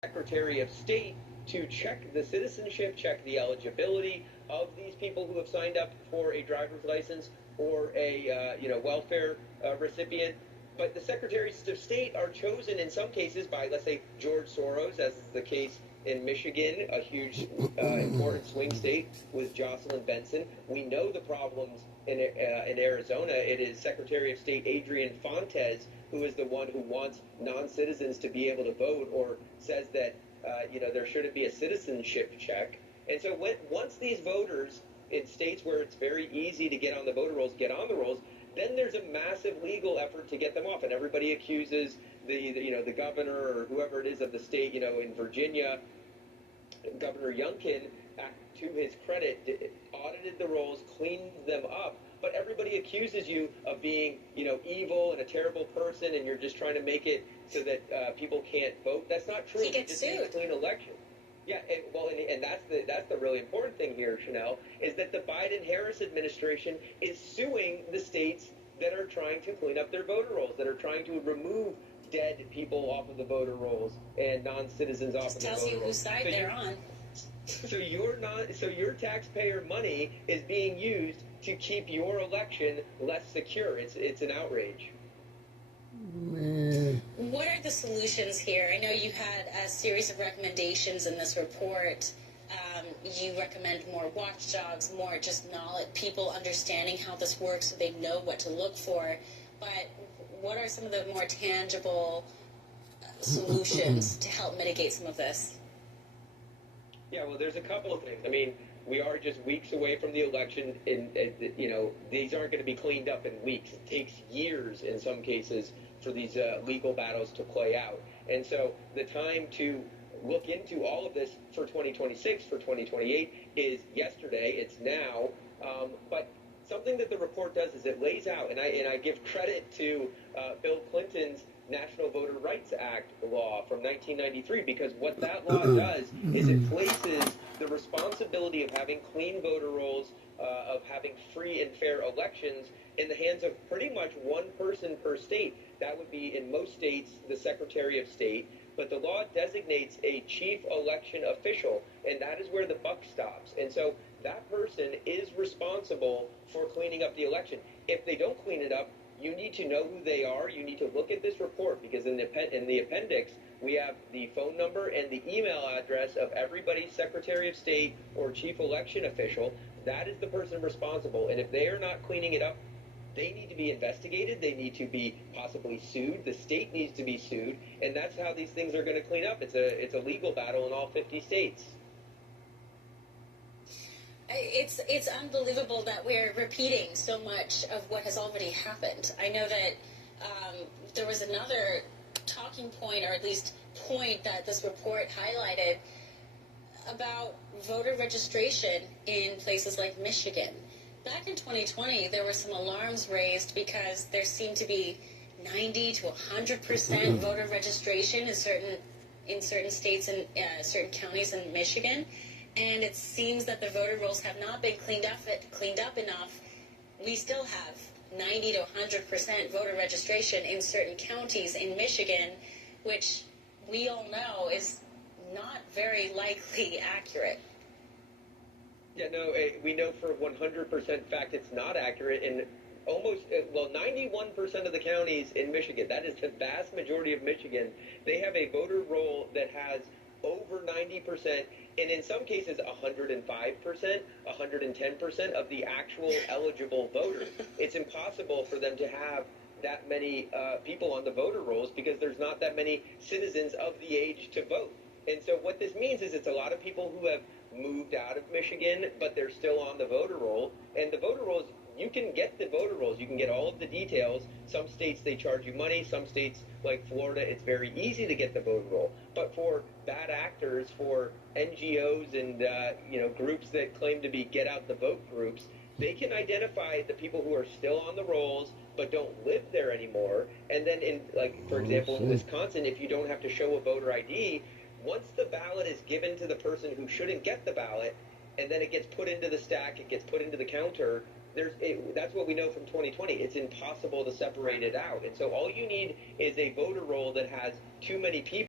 Secretary of State to check the citizenship, check the eligibility of these people who have signed up for a driver's license or a welfare recipient. But the Secretaries of State are chosen in some cases by, let's say, George Soros, as is the case in Michigan, a huge, important swing state with Jocelyn Benson. We know the problems in Arizona. It is Secretary of State Adrian Fontes who is the one who wants non-citizens to be able to vote, or says that there shouldn't be a citizenship check. And so once these voters in states where it's very easy to get on the voter rolls get on the rolls, then there's a massive legal effort to get them off, and everybody accuses the governor or whoever it is of the state. In Virginia, Governor Youngkin, to his credit, audited the rolls, cleaned them up. But everybody accuses you of being, evil and a terrible person, and you're just trying to make it so that people can't vote. That's not true. He gets sued. A clean election. Yeah, and that's the really important thing here, Chanel, is that the Biden-Harris administration is suing the states that are trying to clean up their voter rolls, that are trying to remove dead people off of the voter rolls and non-citizens off of the voter rolls. Just tells you whose side they're on. So your taxpayer money is being used to keep your election less secure. It's an outrage. What are the solutions here? I know you had a series of recommendations in this report. You recommend more watchdogs, more just knowledge, people understanding how this works so they know what to look for. But what are some of the more tangible solutions to help mitigate some of this? Yeah, well, there's a couple of things. I mean, we are just weeks away from the election, and these aren't going to be cleaned up in weeks. It takes years in some cases for these legal battles to play out. And so the time to look into all of this for 2026, for 2028 is yesterday. It's now. But something that the report does is it lays out, and I give credit to Bill Clinton's National Voter Rights Act law from 1993, because what that law does is it places the responsibility of having clean voter rolls, of having free and fair elections, in the hands of pretty much one person per state. That would be, in most states, the Secretary of State, but the law designates a chief election official, and that is where the buck stops. And so that person is responsible for cleaning up the election. If they don't clean it up, you need to know who they are. You need to look at this report, because in the appendix, we have the phone number and the email address of everybody's Secretary of State or chief election official. That is the person responsible. And if they are not cleaning it up, they need to be investigated. They need to be possibly sued. The state needs to be sued. And that's how these things are going to clean up. It's a legal battle in all 50 states. It's unbelievable that we're repeating so much of what has already happened. I know that there was another talking point, or at least point, that this report highlighted about voter registration in places like Michigan. Back in 2020, there were some alarms raised because there seemed to be 90 to 100% voter registration in certain states and certain counties in Michigan. And it seems that the voter rolls have not been cleaned up enough. We still have 90 to 100% voter registration in certain counties in Michigan, which we all know is not very likely accurate. Yeah, no, we know for 100% fact it's not accurate. And 91% of the counties in Michigan, that is the vast majority of Michigan, they have a voter roll that has over 90%, and in some cases 105%, 110% of the actual eligible voters. It's impossible for them to have that many people on the voter rolls, because there's not that many citizens of the age to vote. And so what this means is it's a lot of people who have moved out of Michigan, but they're still on the voter roll. And the voter rolls, you can get the voter rolls. You can get all of the details. Some states, they charge you money. Some states, like Florida, it's very easy to get the voter roll. But for bad actors, for NGOs and groups that claim to be get out the vote groups, they can identify the people who are still on the rolls but don't live there anymore. And then, for example, in Wisconsin, if you don't have to show a voter ID, once the ballot is given to the person who shouldn't get the ballot, and then it gets put into the stack, it gets put into the counter, that's what we know from 2020. It's impossible to separate it out. And so all you need is a voter roll that has too many people